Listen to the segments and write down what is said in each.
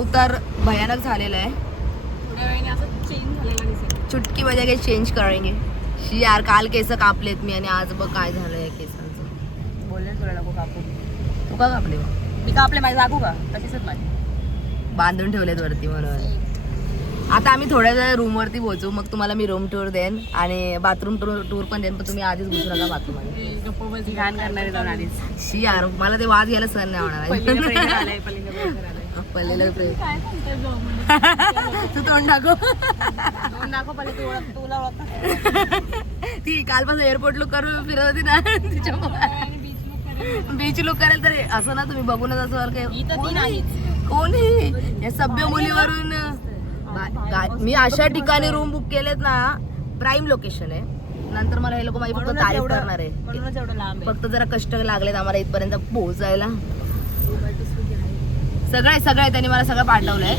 अवतार भयानक झालेला आहे. थोड्या वेळाने असं चेंज झालेला दिसेल. चुटकी बजाय चेंज करेंगे. शी यार काल केस कापलेत मी आणि आज बघ काय झालं या केसांचं. बोलले तुला नको कापू. तू का कापले? मी कापले माझे लागू का? तशीच माझी बांधून ठेवलेत वरती म्हणून. आता आम्ही थोड्या वेळ रूम वरती पोहोचू, मग तुम्हाला मी रूम टूर देईन आणि बाथरूम टूर पण देईन, पण तुम्ही आधीच घुसू नका बाथरूम मध्ये. गप्प बस घाण करणारे जाऊन आधीच. शी यार मला ते वाज घ्यायला सहन नाही होणार. पहिलेलं प्रेशर आलंय, पहिलेलं प्रेशर आलंय. पडलेलं प्रेम. काय सांगतोय जाऊ तू तोंड दाखव. दोन दाखव पहिले तुला ओळखता. ती कालपासून एअरपोर्ट लुक करून फिरत होती ना तिच्यामुळे. बीच लुक करायला तर असं ना तुम्ही बघूनच असं काय कोणी या सभ्य मुलीवरून. मी अशा ठिकाणी रूम बुक केलेत ना, प्राईम लोकेशन आहे. नंतर मला हे लोक माझी फक्त तारीफ करणार आहे. म्हणूनच एवढं लांब फक्त जरा कष्ट लागलेत आम्हाला इथपर्यंत पोहोचायला. सगळे त्यांनी मला सगळं पाठवलंय.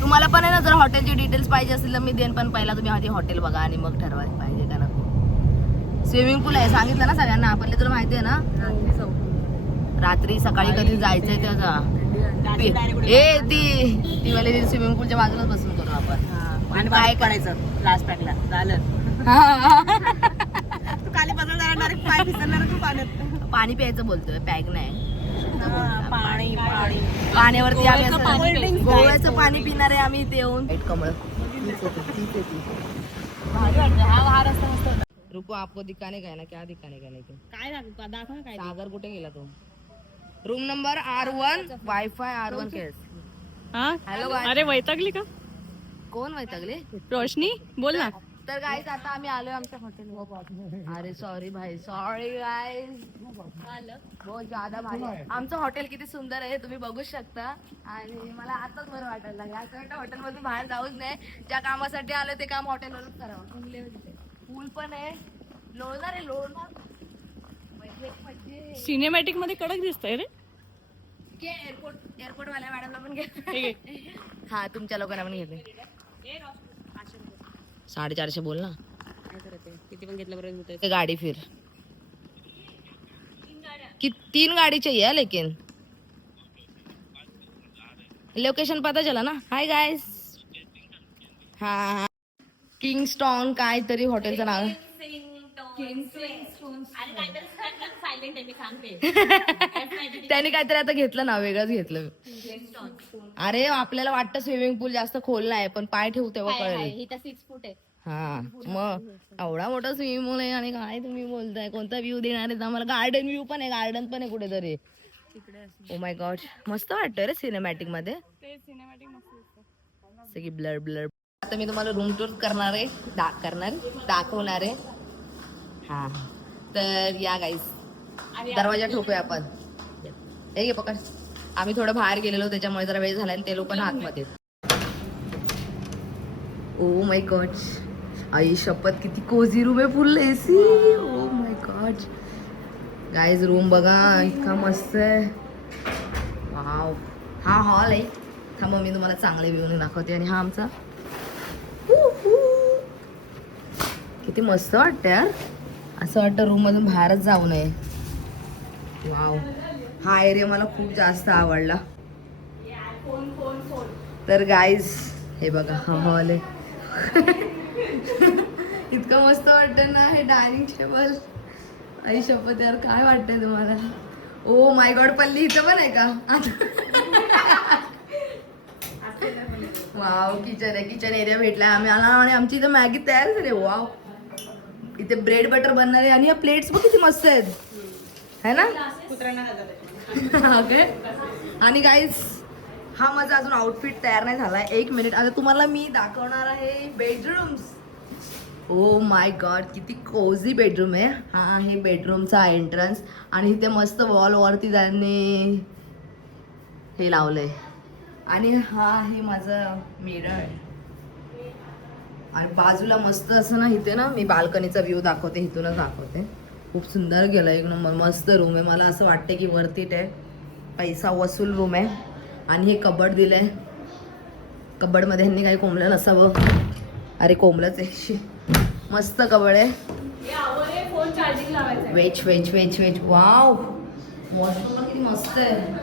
तुम्हाला पण आहे ना, जर हॉटेलची डिटेल्स पाहिजे असेल तर मी देईन, पण पहिला तुम्ही आधी हॉटेल बघा आणि मग ठरवायला पाहिजे का नको. स्विमिंग पूल आहे सांगितलं ना सगळ्यांना. आपल्याला तुला माहिती आहे ना, रात्री सकाळी कधी जायचंय त्याचा ती मला स्विमिंग पूलच्या बाजूलाच बसून करू आपण. आणि पाय करायचं लास्ट पॅकला झालं. तू खाली बसून जाणार, डायरेक्ट पाय फिसरणार तू पाण्यात. पाणी प्यायचं बोलतोय, पॅक नाही. पाणी पाणी पाण्यावरती आम्ही गोव्याचं गोव्याचं पाणी पिणार आहे आम्ही इथे येऊन. कमळ हा रस्ता मस्त होता. रुको आपको दिखाने का है ना, क्या दिखाने का नाही ते काय दाखव ना काय. सागर कुठे गेला तो? Room number R1 wifi R1 केस. हॅलो गाय. अरे वैतागली का? कोण वैतागले? रोशनी बोल ना. तर गाईज आता आम्ही आलोय आमच्या हॉटेल. अरे सॉरी भाई, सॉरी गाईज. बहुत ज्यादा भारी. आमचं हॉटेल किती सुंदर आहे तुम्ही बघू शकता. आणि मला आताच बरं वाटायला लागलं असं वाटतं हॉटेलमधून बाहेर जाऊच नाही. ज्या कामासाठी आलं ते काम हॉटेलवरच करावं. पूल पण आहे. लोळणार आहे, लोळणार. सिनेमॅटिक मध्ये कडक दिसतंय रे. एअरपोर्ट वाल्या मॅडमला पण घे. हा तुमच्या लोकांना पण घेते. 450 बोल ना. किती पण घेतलं बरं. गाड़ी फिर कि 3 गाड़ी चाहिए लेकिन लोकेशन पता चला ना. Hi guys. हा किंगस्टॉन काय तरी हॉटेलचं नाव. त्याने काहीतरी आता घेतलं ना, वेगळंच घेतलं. अरे आपल्याला वाटतं स्विमिंग पूल जास्त खोल नाही, पण पाय ठेवू तेव्हा कळेल. 6 फूट आहे. हा मग एवढा मोठा स्विमिंग पूल आहे आणि काय तुम्ही बोलताय, कोणता व्ह्यू देणार आहे आम्हाला? गार्डन व्ह्यू पण आहे, गार्डन पण आहे कुठेतरी. ओ माय गॉड मस्त वाटतं रे सिनेमॅटिक मध्ये. सगळी ब्लर ब्लर. आता मी तुम्हाला रूम टूर करणार आहे, दाखवणार आहे. हा तर या गाईस, दरवाजा ठोकूया आपण. हे घे पकड. आम्ही थोडं बाहेर गेलेलो त्याच्यामुळे जरा वेळ झाला आणि ते लोक पण आतमध्ये. ओ माय गॉड आई शपथ किती कोझी रूम आहे, फुल AC. O my God guys room बघा इतका मस्त आहे. वाव. हा हॉल आहे. थांबा मी तुम्हाला चांगले व्ह्यू दाखवते. आणि हा आमचा किती मस्त वाटतं यार. असं वाटतं रूम मधून बाहेरच जाऊ नये. वाव. हा एरिया मला खूप जास्त आवडला. तर गाईज हे बघा हा हॉल आहे. इतकं मस्त वाटतं ना हे डायनिंग टेबल. आई शपथ यार काय वाटतंय तुम्हाला? ओ माय गॉड पल्ली इथं पण आहे का? वाव किचन आहे. किचन एरिया भेटलाय आम्ही आला आणि आमची इथं मॅगी तयार झाली. वाव. इथे ब्रेड बटर बनणार आहे आणि या प्लेट्स बघ किती मस्त आहेत है ना. ओके. आणि गाईज हा माझा अजून आउटफिट तयार नाही झालाय. 1 मिनिट. आता तुम्हाला मी दाखवणार आहे बेडरूम्स. ओ माय गॉड किती कोझी बेडरूम आहे. हा आहे बेडरूमचा एंट्रन्स. आणि इथे मस्त वॉलवरती त्यांनी हे लावलंय. आणि हा आहे माझा मिरर. आणि बाजूला मस्त असं ना इथे ना मी बाल्कनीचा व्ह्यू दाखवते. इथूनच दाखवते. खूप सुंदर गेला एक नंबर. मस्त रूम आहे. मला असं वाटतं की वरती आहे. पैसा वसूल रूम आहे. आणि हे कबड दिलंय. कबडमध्ये ह्यांनी काही कोंबलं नसावं. अरे कोंबलंच आहे. मस्त कबड आहे. Vetch vetch vetch vetch. Wow. Washroom पण किती मस्त आहे.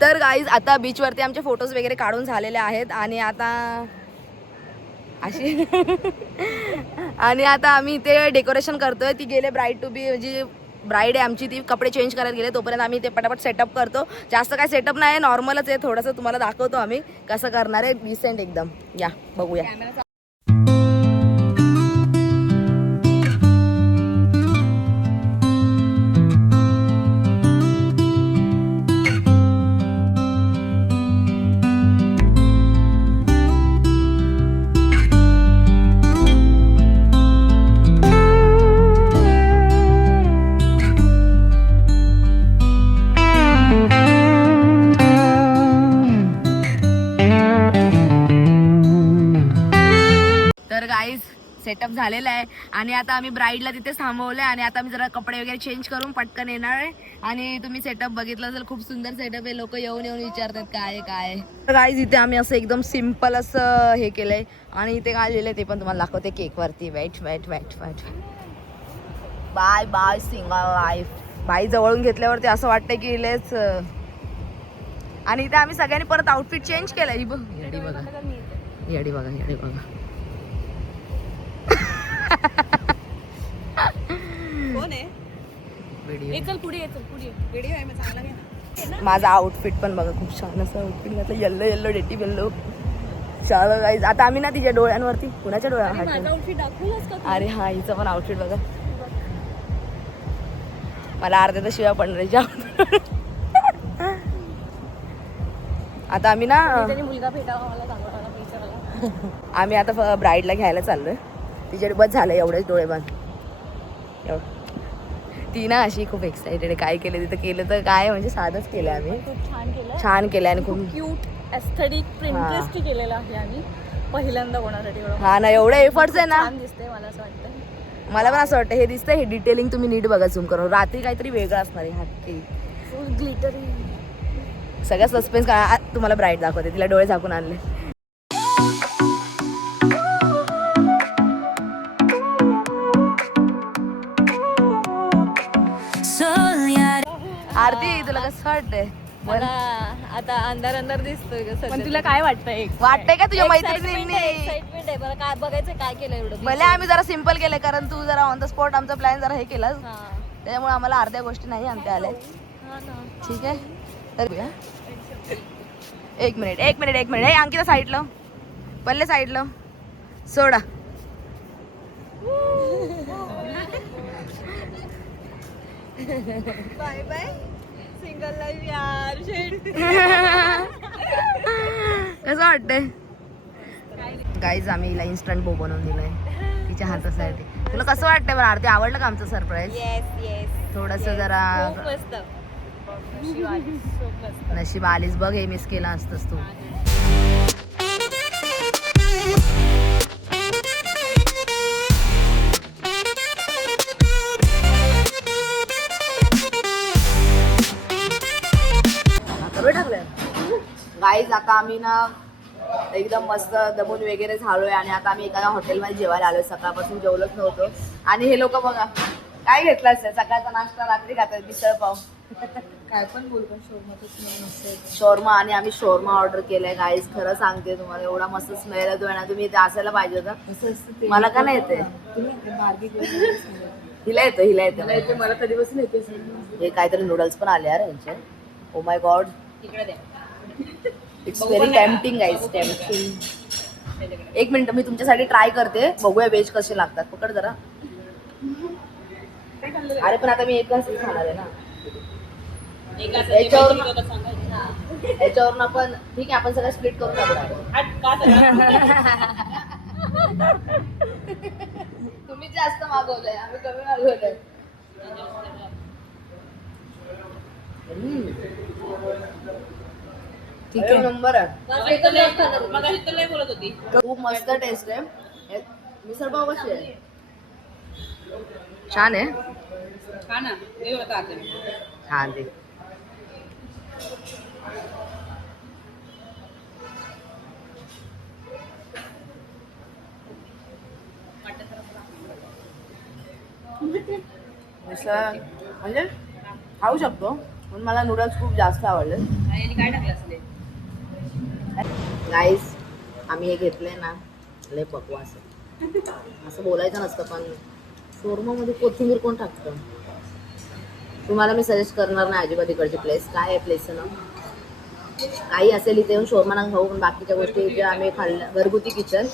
तर गाईज आता बीचवरती आमचे फोटोज वगैरे काढून झालेले आहेत आणि आता अशी आणि आता आम्ही इथे डेकोरेशन करतोय. ती गेले ब्राईड टू बी, जी ब्राईड आहे आमची ती कपडे चेंज करायला गेले, तोपर्यंत आम्ही ते पटापट सेटअप करतो. जास्त काय सेटअप नाही, नॉर्मलच आहे, थोडंसं तुम्हाला दाखवतो आम्ही कसं करणार आहे, डिसेंट एकदम. या बघूया. तर गाईज सेटअप झालेला आहे आणि आता आम्ही ब्राईडला तिथे थांबवलं आणि आता आम्ही जरा कपडे वगैरे चेंज करून पटकन येणार आहे. आणि तुम्ही सेटअप बघितलं असेल, खूप सुंदर सेटअप आहे. लोक येऊन येऊन विचारतात काय काय. तर गाईज इथे आम्ही असं एकदम सिम्पल असं हे केलंय आणि इथे काय लिहिलंय ते पण तुम्हाला दाखवते केक वरती. Wait wait wait wait bye bye single life. बाई जवळून घेतल्यावरती असं वाटतंय की लेच. आणि इथे आम्ही सगळ्यांनी परत आउटफिट चेंज केलंय. ही बघ येडी बघा, येडी बघा, येडी बघा. कोण आहे? चल पुढे ये, चल पुढे व्हिडिओ आहे, मग चांगला घे ना. माझा आउटफिट पण बघा, खूप छान असं आउटफिट घातलं, येल्लो येल्लो डेटी येल्लो. चलो गाईज आता आम्ही ना तिच्या डोळ्यांवरती, कुणाच्या डोळ्यावर? आउटफिट दाखवलंस का? अरे हा, हिचं पण आउटफिट बघा. मला अर्ध्या तर शिवाय पडणाऱ्याच्या. आता आम्ही ना मुलगा भेटावा मला चांगला. आम्ही आता ब्राईडला घ्यायला चाललोय. तिचे बस झालं एवढेच डोळे बंद. ती ना अशी खूप एक्साइटेड आहे. काय केलं तिथं, केलं तर काय म्हणजे साधंच केलं आम्ही. खूप छान केलं, छान केलं आणि खूप क्यूट एस्थेटिक प्रिंटेस्ट केलेलं आहे आम्ही पहिल्यांदा कोणासाठी. हा ना, एवढे एफर्ट्स आहे ना. छान दिसते मला असं वाटतं. मला पण असं वाटतं हे दिसतंय, हे डिटेलिंग तुम्ही नीट बघा झूम करून. रात्री काहीतरी वेगळं असणार आहे. हक्की फुल ग्लिटरी. सगळ्या सस्पेन्स तुम्हाला ब्राईड दाखवते. तिला डोळे झाकून आणले. आरती तुला कसं वाटतंय? मला आता अंधार अंधार दिसतोय कसं. पण तुला काय वाटतंय? वाटतंय का तुझ्या मैत्रिणींनी? एक्साइटमेंट आहे मला. काय बघायचं काय केलं एवढं. भले आम्ही जरा सिम्पल केलंय कारण तू जरा ऑन द स्पॉट आमचा प्लॅन जरा हे केला, त्याच्यामुळे आम्हाला अर्ध्या गोष्टी नाही आणता आल्या. ठीक आहे, तर एक मिनिट एक मिनिट एक मिनिट. हे अंकिता साईडला, पल्ले साईडला सोडा. बाय बाय सिंगल लाईफ यार. कसं वाटतंय गाईज? आम्ही हिला इन्स्टंट बो बनवून दिलंय तिच्या हातासाठी. तुला कसं वाटतंय बरं आरती? आवडलं का आमचं सरप्राईज? Yes yes. थोडस जरा मस्त. नशीब आलीस बघ, हे मिस केलं असतंस तू. गाईज आता आम्ही ना एकदम मस्त दमून वगैरे झालोय आणि आता आम्ही एखाद्या हॉटेलमध्ये जेवायला आलोय. सकाळपासून जेवलोच नव्हतो आणि हे लोक बघा काय घेतलं असेल. सकाळचा नाश्ता रात्री खातात मिसळ पाव. काय पण बोलतो शोरमा. शोरमा आणि आम्ही शोरमा ऑर्डर केलाय. गाईज खरं सांगते तुम्हाला, एवढा मस्त स्मेल येतोय ना. तुम्ही इथे असायला पाहिजे होतं. मला का नाही येते? हिला येतं, हिला येतं. मला कधीपासून येते. हे काहीतरी नूडल्स पण आले यार यांचे. ओ my God, it's very tempting guys, tempting. एक मिनिट मी तुमच्यासाठी ट्राय करते, बघूया व्हेज कसे लागतात. पकड जरा. अरे पण आता मी एकच खाणार आहे ना. याच्यावरून आपण ठीक आहे, आपण सगळं स्प्लिट करून टाकू. तुम्ही जास्त मागवलंय, आम्ही कमी मागवलंय. ठीक आहे, नंबर आहे. खूप मस्त टेस्ट आहे. मिसळ पाव कशी आहे? छान आहे. छान दे. मिसळ म्हणजे खाऊ शकतो, पण मला नूडल्स खूप जास्त आवडले. काय टाकलं असले गाईस आम्ही हे घेतलंय ना लय बकवास आहे. असं बोलायचं नसतं पण शोरमामध्ये कोथिंबीर कोण टाकतं. तुम्हाला मी सजेस्ट करणार नाही अजिबात इकडची प्लेस. काय आहे प्लेसचं नाव? काही असेल इथे येऊन शोरमा ना खाऊ, पण बाकीच्या गोष्टी ज्या आम्ही खाल्ल्या घरगुती किचन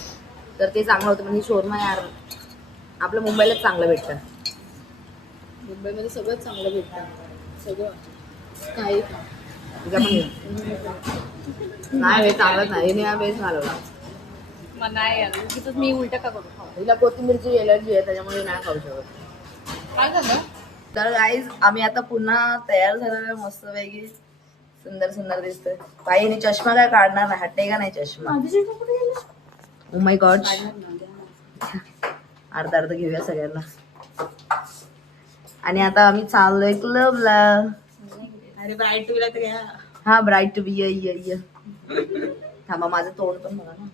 तर ते चांगलं होतं. पण ही शोरमा यार आपलं मुंबईलाच चांगलं भेटतं. मुंबईमध्ये सगळं चांगलं भेटतं. सगळं काही खा. तुझा पण घे. नाही हे चांगलंच नाही. हिने बेस घालवला. मला नाही यार, उगीचच मी उलट का करू खाऊ. हिला कोथिंबीरची एलर्जी आहे त्याच्यामुळे नाही खाऊ शकत. काय झालं? तर गाईज आम्ही आता पुन्हा तयार झालेलो मस्तपैकी. सुंदर सुंदर दिसतोय. बाईने चष्मा काय काढणार नाही. हट्टे का नाही चष्मा? ओ माय गॉड. अर्धा अर्धा घेऊया सगळ्यांना. आणि आता आम्ही चाललोय क्लबला. अरे ब्राईट टूला तर घ्या. हा ब्राईट टू बी य थांबा माझं तोंड पण बघा ना.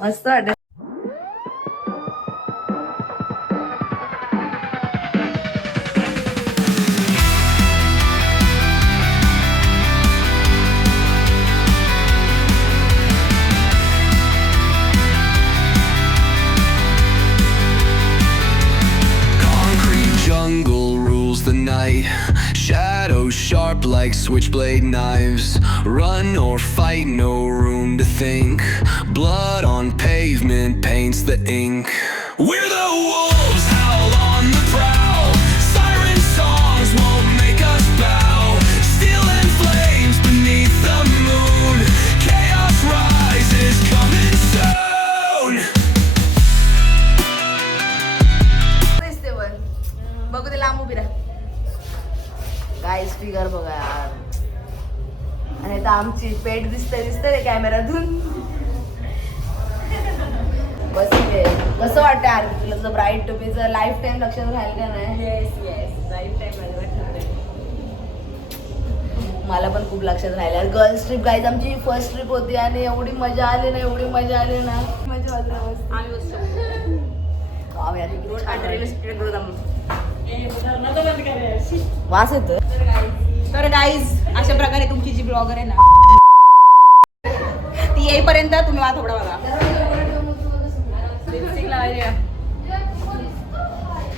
मस्त वाटत. Jungle rules the night. Shadows sharp like switchblade knives. Run or fight, no room to think. Blood on pavement paints the ink. We're the wolves, howl on the prowl. Siren songs won't make us bow. Steel and flames beneath the moon. Chaos rises, coming soon. दिसते पण बघू ते लांब उभी राहा. गाईस figure बघा यार. आणि आता आमची पेट दिसते कॅमेऱ्यातून. बस कसं वाटतं यार तुला ब्राईट टोपीचं लाईफ टाइम लक्षात राहील का नाही? लाईफ टाइम मला पण खूप लक्षात राहिलं. गर्ल्स ट्रिप गाईज आमची फर्स्ट ट्रिप होती आणि एवढी मजा आली ना मजा आली ना. मजा आम्ही बसतो वाव यार, किती रोड छान रेल्वे वाटलं. स्टेशन करू आम्ही. वास येतो. तर गाईज अशा प्रकारे तुमची जी ब्लॉगर आहे ना ती येईपर्यंत तुम्ही मला थोडा बघा. लिपस्टिक लावायची आहे.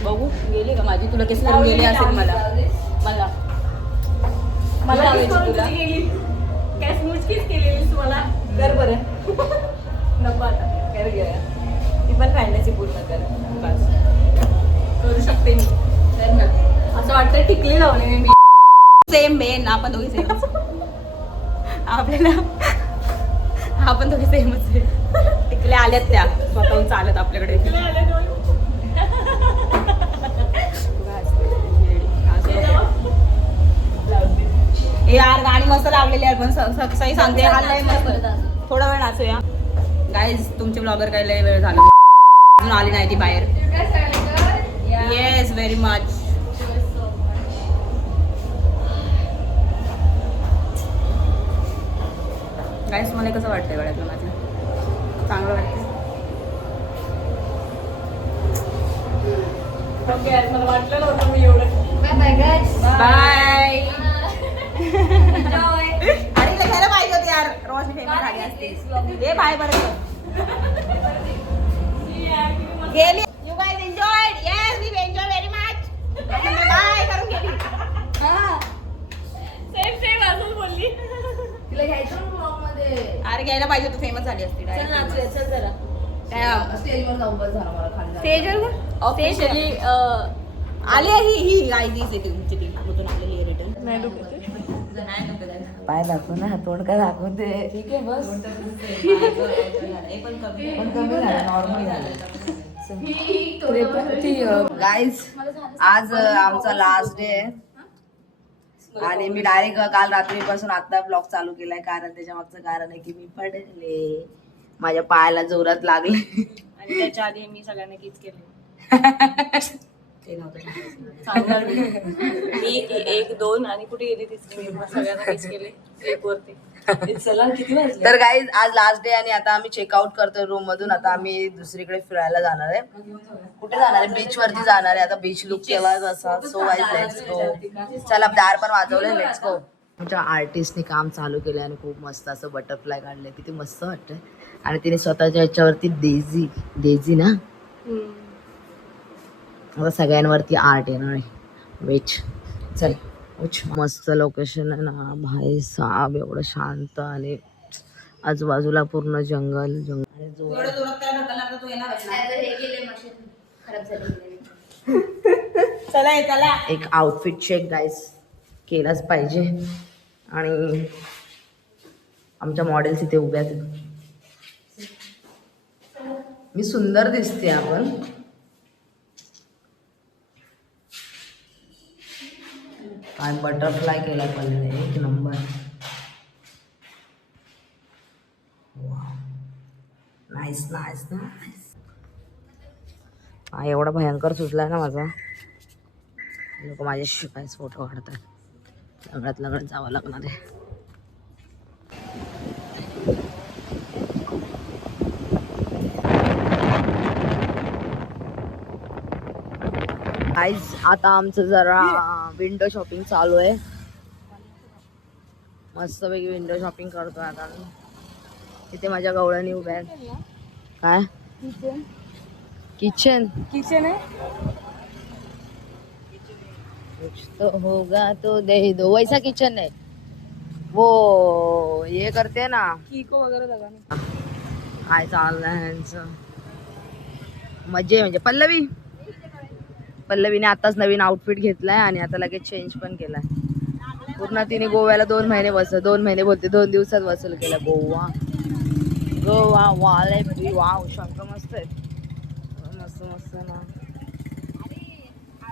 बघू गेली का माझी? तुला केस करून गेली असेल. मला लावायची तुला. काय स्मूचकीच केलेली तुम्हाला. कर बरं. नको आता कर घ्या. ती पण फायनाची पूर्ण कर. बस करू शकते मी. तर ना असं वाटतं टिकली लावले मी. सेम बेन आपण दोघी सेम. आपल्याला आपण दोघी सेमच आहे. टिकल्या आल्यात त्या स्वतःहून चालत आपल्याकडे. ए यार गाणी मस्त लावलेली यार. पण सही सांगते हाल मस्त. थोडा वेळ नाचूया गाईज. तुमचे ब्लॉगर काय लय वेळ झाला अजून आली नाही ती बाहेर. Yes very much. गाईस मला कसं वाटतंय गळ्यातलं माझं? चांगलं वाटतं. मला वाटलं नव्हतं मी एवढं. बाय. आणि घ्यायला पाहिजे होते यार. रोज फेमस झाली असते. दे बाय बरं. गेली. You guys enjoyed. Yes we enjoy very much. Bye करून गेली. सेम अजून बोलली. तिला घ्यायचं ना vlog मध्ये. अरे घ्यायला पाहिजे तू फेमस झाली असती. चल जरा स्टेजवर जाऊ. बस झालं मला खाली. स्टेजवर ऑफिशियली आली आहे ही गाईज येते तुमची टीम मधून आलेली रिटर्न. पाय दाखव ना. तोंड काय दाखवते. ठीक आहे बस. पण कमी झालं. नॉर्मल झालं. गाईज आज आमचा लास्ट डे आहे आणि मी डायरेक्ट काल रात्रीपासून आता ब्लॉग चालू केलाय. कारण त्याच्या मागचं कारण आहे की मी पडले. माझ्या पायाला जोरात लागले आणि त्याच्या आधी मी सगळ्यांना किच केले. ते नव्हतं सांगायचं. सांगणार मी 1, 2 आणि कुठे गेली तिसरी मी सगळ्यांना मिस केले एक वरती. चला किती वाजले? तर गाईज आज लास्ट डे आणि आता आम्ही चेकआउट करतोय रूम मधून. आता आम्ही दुसरीकडे फिरायला जाणार आहे. कुठे जाणार आहे? बीच वरती जाणार आहे. आता बीच लुक केला कसा. So guys let's go. चला दार पण वाजवलंय, लेट्स गो. आमच्या आर्टिस्टने काम चालू केलंय आणि खूप मस्त असं बटरफ्लाय काढलंय. किती मस्त वाटतंय. आणि तिने स्वतःच्या ह्याच्यावरती डेझी ना आता सगळ्यांवरती आर्ट येणार आहे. वेच चल मस्त लोकेशन आहे ना भाई साहेब. एवढं शांत आणि आजूबाजूला पूर्ण जंगल चला एक आउटफिट चेक गाईस केलाच पाहिजे. आणि आमच्या मॉडेल्स इथे उभ्या आहेत. मी सुंदर दिसते. आपण काय बटरफ्लाय केला पण एक नंबर. Nice nice nice. हा एवढा भयंकर सुचलाय ना माझा. लोक माझ्याशी काहीच फोटो काढतात. लगडत जावं लागणार आहे. गाईज आता आमचं जरा विंडो शॉपिंग चालू आहे. मस्तपैकी विंडो शॉपिंग करतोय आता. इथे माझ्या गवळणी उभ्या आहेत. काय किचन आहे. कुछ तो होगा तो दे दो. वैसा किचन है वो. ये करते ना कीको वगैरे लगाने. काय चाललंय ह्यांचं. मजे म्हणजे पल्लवीने आताच नवीन आउटफिट घेतलाय आणि आता लगेच चेंज पण केलाय. पूर्ण तिने गोव्याला 2 महिने 2 महिने बोलते 2 दिवसात वसूल केला. गोवा वाले वाव शंकर मस्त आहे. मस्त मस्त ना.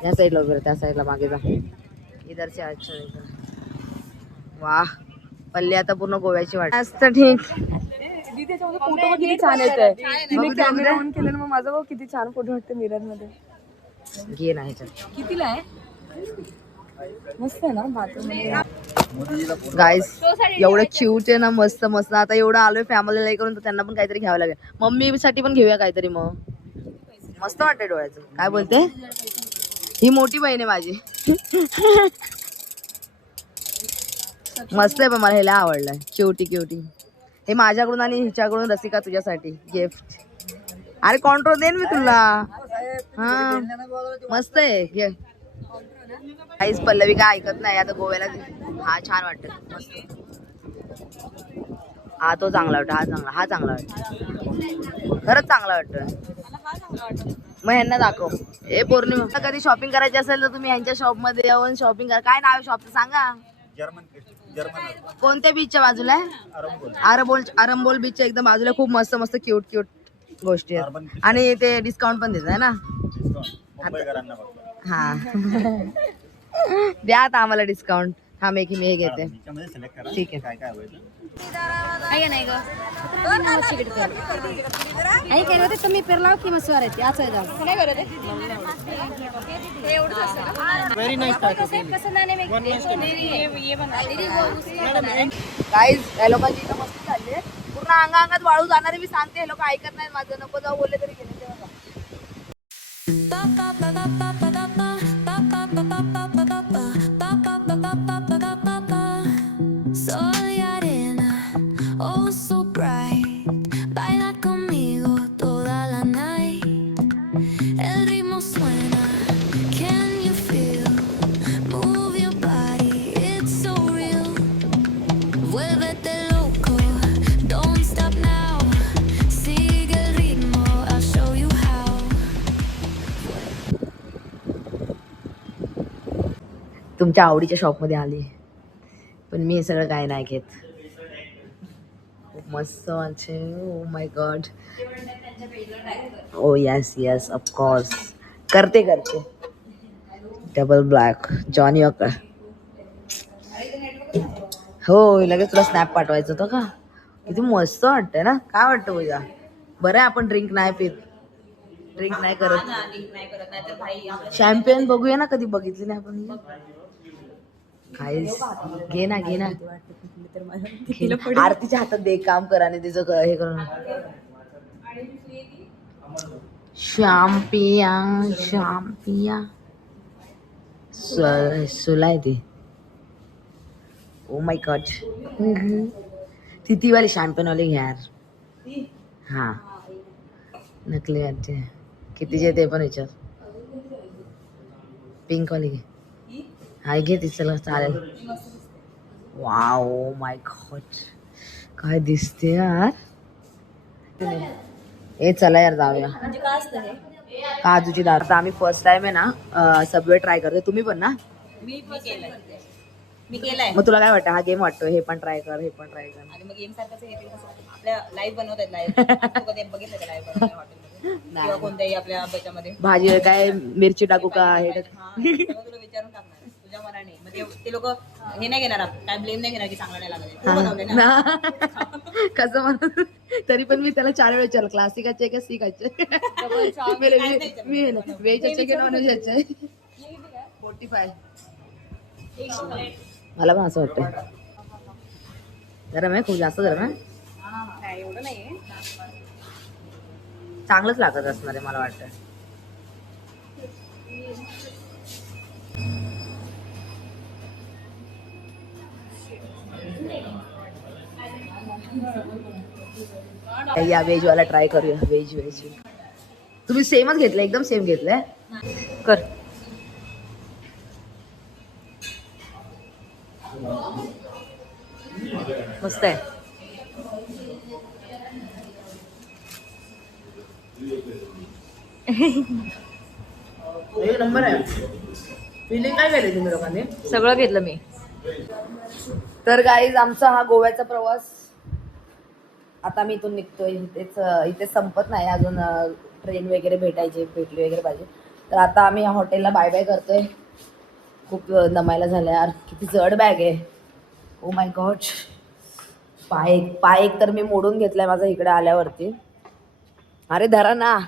या साईडला वगैरे त्या साईडला मागे जा. इधरचे अच्छा वाह. पल्ली आता पूर्ण गोव्याची वाट. मस्त ठीक. फोटो किती छान येतोय. तिने कॅमेरा ऑन केलं मग माझा भाऊ किती छान फोटो वाटते मिरर मध्ये. घे ना ह्याच्यात. कितीला आहे? मस्त आहे ना बाथरूम. गाईस एवढं क्यूट आहे ना. मस्त मस्त. आता एवढं आलोय फॅमिलीला हे करून तर त्यांना पण काहीतरी घ्यावं लागेल. मम्मी साठी पण घेऊया काहीतरी. मग मस्त वाटतंय डोळ्याचं. काय बोलते? ही मोठी बहीण आहे माझी. मस्त आहे पण मला ह्याला आवडलंय. क्युटी. हे माझ्याकडून आणि हिच्याकडून रसिका तुझ्यासाठी गिफ्ट. अरे कॉन्ट्रो देईन मी तुला. हा मस्त आहे. घे. काहीच पल्लवी काय ऐकत नाही. आता गोव्याला हा छान वाटत. मस्त. हा तो चांगला वाटतो. हा चांगला वाटतो. खरंच चांगला वाटतोय. मग ह्यांना दाखव. हे पौर्णिमा कधी शॉपिंग करायची असेल तर तुम्ही ह्यांच्या शॉप मध्ये येऊन शॉपिंग करा. काय नाव आहे शॉपचं सांगा. कोणत्या बीचच्या बाजूला आहे? आरंबोल बीचच्या एकदम बाजूला. खूप मस्त मस्त क्यूट गोष्टी आहेत. आणि ते डिस्काउंट पण देत आहे ना. हा द्या आता आम्हाला डिस्काउंट. हा मी हे घेते. ठीक आहे. नाही ग आणि केलं होते तुम्ही पेरलाव की मसवार आहे आज काय करत गाईज या लोकांची इथं मस्ती चालली आहे. पूर्ण अंगात वाळू जाणारे. मी सांगते हे लोक ऐकत नाही माझं. नको जाऊ बोलले तरी गेले. Soy arena, oh so bright. Baila conmigo toda la night. El ritmo suena, can you feel? Move your body, it's so real. Vuélvete loco, don't stop now. Sigue el ritmo, I'll show you how. तुमच्या आवडीच्या शॉपमध्ये आली पण मी हे सगळं काय नाही घेत. खूप मस्त वाटते. Oh my god. Oh yes of course. करते डबल ब्लॅक जॉनी वॉकर. हो लगेच तुला स्नॅप पाठवायचं होतं का. किती मस्त वाटतंय ना. काय वाटतं पूजा? बरं आहे आपण ड्रिंक नाही पित. ड्रिंक नाही करत. नाही करत नाही तर भाई शॅम्पियन बघूया ना, कधी बघितली नाही आपण. काहीच घे ना घे ना. आरतीच्या हातात दे, काम कर आणि तिचं हे करून. शॅम्पिया शॅम्पिया सुलाय ती. ओ माय गॉड. ती वाली शॅम्पेन वाली घ्या यार. हा नकली वाटते. कितीचे ते पण विचार. पिंक वाली घे. हा घे ती, चला चालेल. वाव माय गॉड, काय दिसते यार. ए चला यार जाऊया. म्हणजे काय असतं हे? काजूची दाल. आता आम्ही फर्स्ट टाइम आहे ना सबवे ट्राय करतोय. तुम्ही पण ना? मी केलंय. मग तुला काय वाटतं? हा गेम वाटतो, हे पण ट्राय कर, हे पण ट्राय कर. आणि मग गेम सारखंच हे आपल्या लाईव्ह बनवतात लाईव्ह. कधी बघितलं का लाईव्ह बनवतात हॉटेलमध्ये किंवा कोणत्याही आपल्या याच्यामध्ये? भाजी काय मिरची टाकू का, हे टाकू? तेव्हा तुला विचारून टाकणार तुझ्या मनाने. मग ते लोक हे नाही घेणार, काय ब्लेम नाही घेणार की चांगलं नाही लागत. तू बनवले ना. कसं म्हणत, तरी पण मी त्याला 4 वेळ विचारलं क्लासिक अच्छे का सी अच्छे. मी व्हेज अच्छे की नॉन व्हेज अच्छे. 45. मला पण असं वाटतं. गरम आहे, खूप जास्त गरम आहे. एवढं नाहीये. चांगलंच लागत असणार आहे मला वाटतं. या व्हेज वाला ट्राय करूया. व्हेज तुम्ही सेमच घेतलंय, एकदम सेम घेतलंय. कर. मस्त आहे. एक नंबर आहे. फिलिंग काय केली तुम्ही लोकांनी? सगळं घेतलं मी. तर गाईज आमचा हा गोव्याचा प्रवास आता मी इथून निघतोय. इथे संपत नाही अजून. ट्रेन वगैरे भेटली वगैरे पाहिजे. तर आता आम्ही या हॉटेलला बाय बाय करतोय. खूप दमायला झालं यार. किती जड बॅग आहे. ओ माय गॉड. पाय एक तर मी मोडून घेतलाय माझा इकडे आल्यावरती. अरे धरा ना.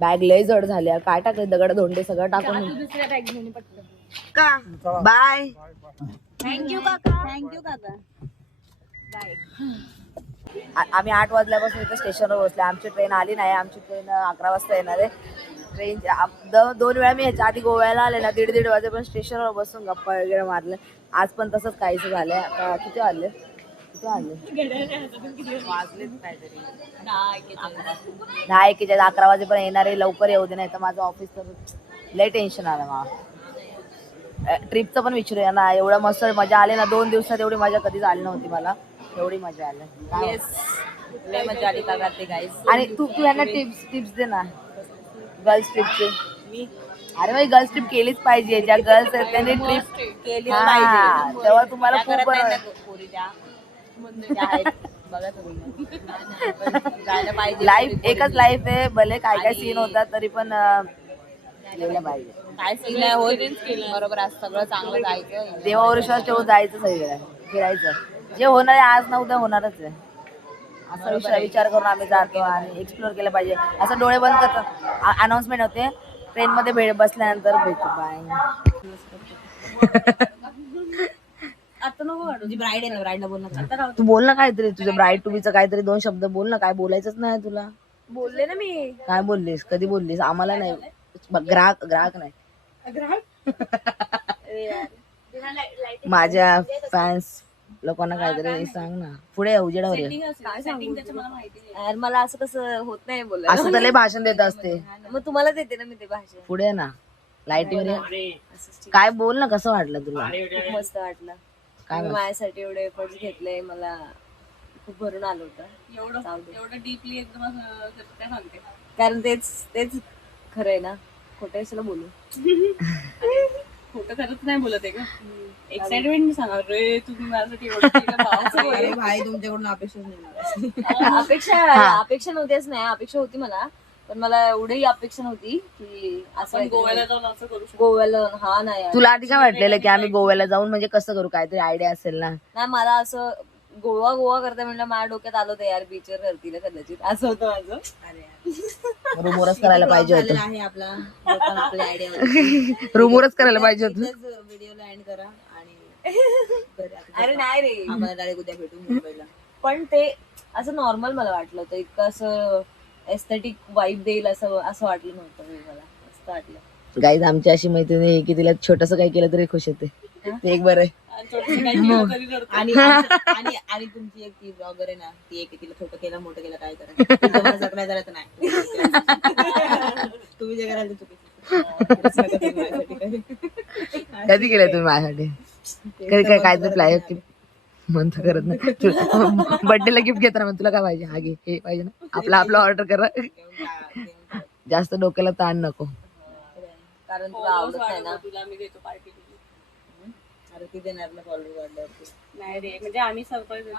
बॅग लय जड झाली यार. काय टाकलं, दगड धोंडे सगळं टाकून. दुसऱ्या बॅग घेऊन पटकन. का बाय. थँक्यू काका. आम्ही 8 वाजल्यापासून इथे स्टेशनवर बसले. आमची ट्रेन आली नाही. आमची ट्रेन 11 वाजता येणार आहे. ट्रेन 2 वेळा मी ह्याच्या आधी गोव्याला आले ना, 1:30 वाजे पण स्टेशनवर बसून गप्पा वगैरे मारले. आज पण तसंच काहीच झालंय. किती वाजले वाजलेच काहीतरी 10:41. 11 वाजेपर्यंत येणार आहे. लवकर येऊ दे, नाही तर माझं ऑफिस तर लय टेन्शन आलं मला. ट्रिपचं पण विचारूया ना. एवढं मस्त मजा आली ना 2 दिवसात. एवढी मजा कधीच आली नव्हती मला. एवढी मजा आली. येस, लय मजा आली काका ते गाईस. आणि तू यांना टिप्स दे ना गर्ल्स ट्रिपचे. अरे भाई गर्ल्स ट्रिप केलीच पाहिजे. ज्या गर्ल्स आहेत त्यांनी ट्रिप केली पाहिजे. तेव्हा तुम्हाला खूप बरं. लाईफ एकच लाईफ आहे. भले काय काय सीन होतात तरी पण गेलं पाहिजे. काय सीन होत बरोबर. आज सगळं चांगलं जायचं. देवावर विश्वास ठेवून जायचं, सगळं फिरायचं. जे होणार आहे आज ना उद्या होणारच आहे. असा विचार करून आम्ही जातो आणि एक्सप्लोर केलं पाहिजे. असं डोळे बंद करतो. अनाउन्समेंट होते ट्रेनमध्ये बसल्यानंतर भेटू. बाय. आता नको तुझी ब्राईड आहे ना, ब्राईडला बोलणार. तू बोल ना काहीतरी. तुझं ब्राईड टू बीचं काहीतरी 2 शब्द बोल ना. काय बोलायचंच नाही तुला? बोलले ना मी. काय बोललीस? कधी बोललीस? आम्हाला नाही. ग्राहक नाही. माझ्या फॅन्स लोकांना काहीतरी सांग ना. पुढे उजेडावर ये. यार मला असं कसं होत नाही बोलायला. असं तर लय भाषण देत असते. मग तुम्हाला देते ना मी ते भाषण. पुढे ना लाईटीवर ये. काय बोल ना. कसं वाटलं तुला? खूप मस्त वाटलं. काय तुम्ही माझ्यासाठी एवढे एफर्ट्स घेतले. मला खूप भरून आलं होतं. एवढं डीपली एकदम काय सांगते. कारण तेच खरं आहे ना. खोटं कशाला बोलू. खोटं खरंच नाही बोलत आहे का? एक्साइटमेंट सांगा रे. तुम्ही माझ्यासाठी एवढं केलं भावाचं. अरे भाई तुमच्याकडून अपेक्षाच नाही. अपेक्षा नव्हतीच नाही. अपेक्षा होती मला, पण मला एवढी अपेक्षा नव्हती की असं गोव्याला जाऊन असं करू शकतो. गोव्याला. हा नाही तुला आधी काय वाटलेलं की आम्ही गोव्याला जाऊन म्हणजे कसं करू? काहीतरी आयडिया असेल ना. नाही मला असं गोवा गोवा करता म्हणलं माझ्या डोक्यात आलं होतं यार बीचवर करतील कदाचित असं होतं माझं. रूमवरच करायला पाहिजे होतं. आहे आपला आपल्या आयडिया रूमवरच करायला पाहिजे होतं. व्हिडिओला एंड करा आणि अरे नाही रे आम्हाला डायरेक्ट उद्या भेटून मुंबईला. पण ते असं नॉर्मल मला वाटलं होतं, इतकं असं एस्थेटिक वाईब देईल असं वाटलं नव्हतं मला. मस्त वाटलं. गाईज आमची अशी मैत्रीण आहे की तिला छोटस काही केलं तरी खुश होते. ते एक बरं आहे. आणि आणि आणि तुमची एक ती ब्लॉगर आहे ना, ती एक तिला छोटं केलं मोठं केलं काय करा सगळ्या झालं तर नाही. तुम्ही जे कराल ते चुकीचं. कधी केलंय तुम्ही माझ्यासाठी? कधी काय तर प्लाय म्हणतो करत नाही. बर्थडेला गिफ्ट घेताना मग तुला काय पाहिजे, हा घे, हे पाहिजे ना, आपला ऑर्डर करा. जास्त डोक्याला ताण नको. कारण तुला आवडत नाही ना. तुला मी देतो पार्टी. अरे ती देणार ना फॉलोअर वाढल्यावरती. नाही रे, म्हणजे आम्ही सरप्राईज देतो.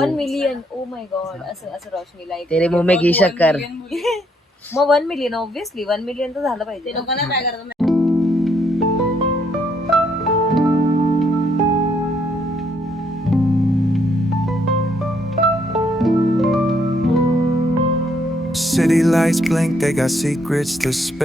1 मिलियन. O my God. असं रोशनीला तेरे मुंह में घी शक्कर. मग 1 मिलियन ऑब्विसली 1 मिलियन तर झालं पाहिजे. लोकांना काय करायचं City lights blink, they got secrets to spare.